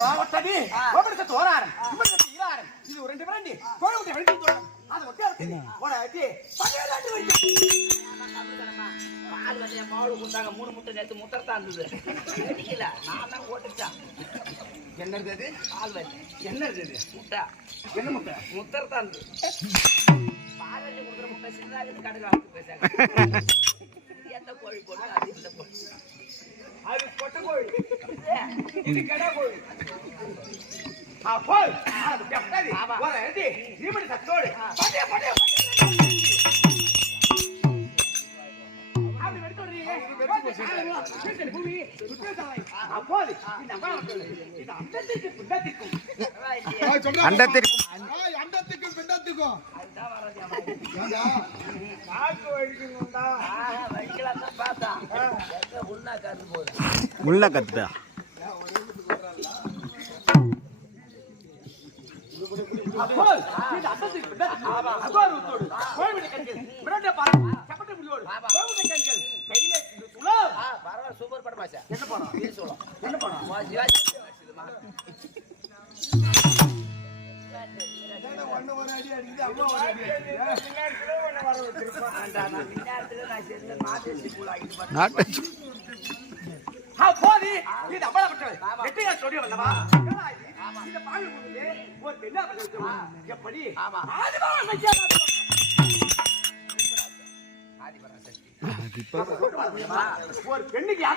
ஒட்டடி ஒபடுத்த தோராரம் இம்படுத்த ஈராரம் இது ஒரு ரெண்டு பிரண்டி கோயமுட்டை வெட்டி தோராரம் அது ஒட்டே அடி ஓடாடி 17 வெட்டி பால் வந்து மாவு கொடுத்தாங்க 3 முட்டை நேத்து முட்டறதா இருந்தது அடிக்கல நான் தான் ஓட்டுச்சேன் என்னது அது பால் வந்து என்னது அது முட்டை என்ன முட்டை முட்டறதா இருந்தது பால் வந்து கொடுக்குற முட்டை சின்னதாக கடையில வாங்கி பேசாங்க எந்த கோழி போடு அது இந்த கோழி அது பொட்டை கோழி இது கடா கோழி போய் அது கப்டாதி ஓடாடி நீமடி சத்தோடு பட்டே பட்டே அப்படி வெடிச்சோடி பூமி சுத்தேசாய் அப்போது இந்த அம்மாவுக்கு இது அண்டத்திற்கு பிண்டத்திற்கும் அண்டத்திற்கும் பிண்டத்திற்கும் அதுதான் வரது காக்கு வழிக்கணும்டா வைக்கலாம் தான் பார்த்தா எங்க உள்ள கத்து போகுது உள்ள கத்துதா அப்போது இது அண்டத்திற்கு பிண்டத்திற்கும் அகோர் உத்தோடு கோயமுட்டை கண்கள் பிரண்ட பாரு சப்பட்ட முடியோடு கோயமுட்டை கண்கள் கையிலே சுலோ பரவாயில்ல சூப்பர் படம் மாச்சா என்ன படம் இது சொல்லலாம் என்ன படம் சிவாஜி ஒண்ணு ஒரு அடி அடிக்குது அம்மா ஒரு அடி போதி இது அம்பலப்பட்டது எட்டையா சொல்லி வந்தவா இந்த பால் குடிலே ஒரு பெண்ணா பண்ணி எப்படி ஆமா ஆதிபா ஒரு பெண்ணுக்கு யாருக்கு